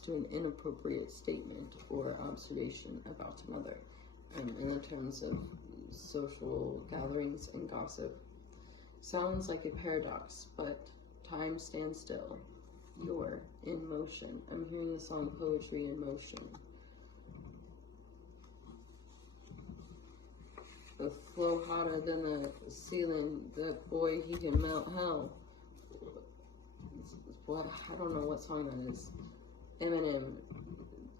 to an inappropriate statement or observation about another, and in terms of social gatherings and gossip. Sounds like a paradox, but time stands still. You're in motion. I'm hearing the song Poetry in Motion. The flow hotter than the ceiling. That boy, he can melt hell. What? I don't know what song that is. Eminem.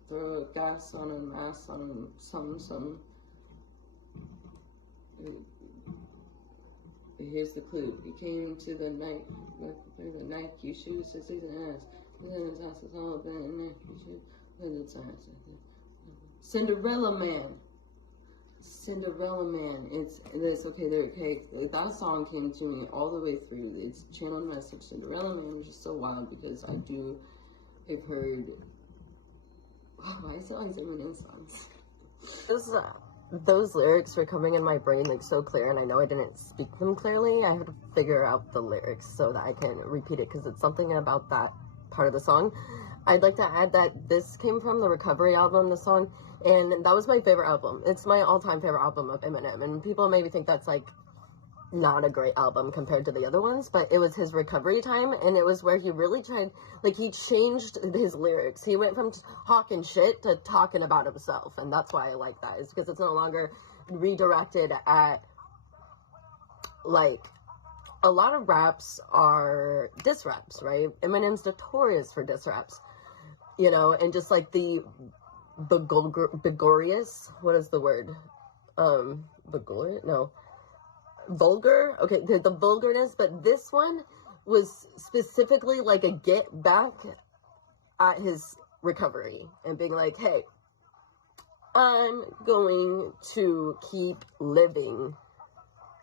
Throw gas on him, ass on him, some. Here's the clue. He came to the night through the Nike shoes, his ass. Then his ass is all bent in Nike shoes. Then it's ass. Cinderella Man. Cinderella Man. It's okay. There, okay. That song came to me all the way through. It's channeled message. Cinderella Man is just so wild because I do have heard. Oh, why is it like Eminem songs? Those lyrics were coming in my brain like so clear, and I know I didn't speak them clearly. I had to figure out the lyrics so that I can repeat it because it's something about that part of the song. I'd like to add that this came from the Recovery album, the song, and that was my favorite album. It's my all-time favorite album of Eminem, and people maybe think that's like not a great album compared to the other ones, but it was his recovery time, and it was where he really tried, like, he changed his lyrics. He went from talking shit to talking about himself, and that's why I like that, is because it's no longer redirected at, like, a lot of raps are diss raps, right? Eminem's notorious for diss raps, you know, and just like the vigorous, what is the word? Vulgar, okay, the vulgarness, but this one was specifically like a get back at his recovery and being like, hey, I'm going to keep living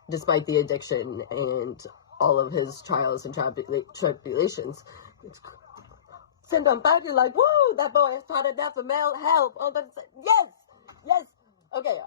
despite the addiction and all of his trials and tribulations. Send them back, you're like, woo, that boy has taught enough of male help. Oh, that's, yes. Okay,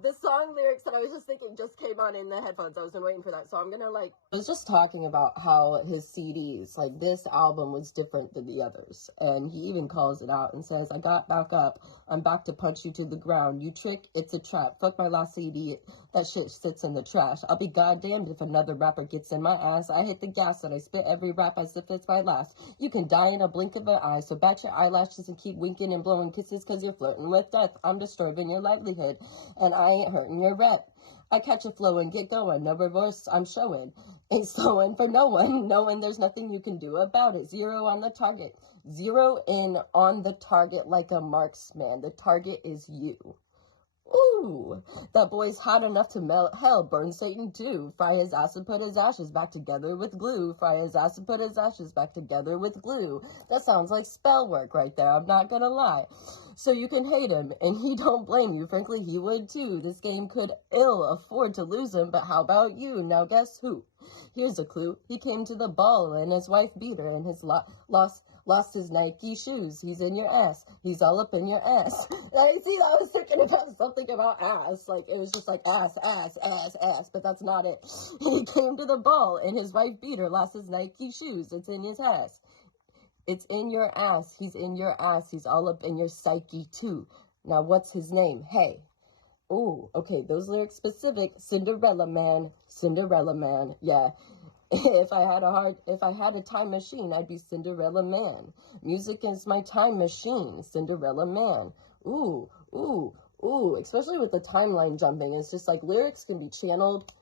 the song lyrics that I was just thinking just came on in the headphones. I wasn't waiting for that, so I'm gonna I was just talking about how his CDs, like this album was different than the others, and he even calls it out and says, I got back up, I'm back to punch you to the ground, you trick, it's a trap, fuck my last CD, that shit sits in the trash, I'll be goddamned if another rapper gets in my ass, I hit the gas and I spit every rap as if it's my last, you can die in a blink of an eye, so bat your eyelashes and keep winking and blowing kisses cause you're flirting with death, I'm disturbing your livelihood, and I ain't hurting your rep. I catch a flow and get going, no reverse I'm showing. Ain't slowing for no one, knowing there's nothing you can do about it. Zero on the target. Zero in on the target like a marksman. The target is you. Ooh, that boy's hot enough to melt hell, burn Satan too. Fry his ass and put his ashes back together with glue. Fry his ass and put his ashes back together with glue. That sounds like spell work right there, I'm not gonna lie. So you can hate him, and he don't blame you. Frankly, he would too. This game could ill afford to lose him, but how about you? Now guess who? Here's a clue. He came to the ball, and his wife beat her, and his lost his Nike shoes. He's in your ass. He's all up in your ass. I was thinking about something about ass. Like, it was just like ass, but that's not it. He came to the ball, and his wife beat her, lost his Nike shoes. It's in his ass. It's in your ass. He's in your ass. He's all up in your psyche, too. Now, what's his name? Hey. Ooh, okay, those lyrics specific. Cinderella Man. Yeah. If I had a time machine, I'd be Cinderella Man. Music is my time machine. Cinderella Man. Ooh. Especially with the timeline jumping. It's just like lyrics can be channeled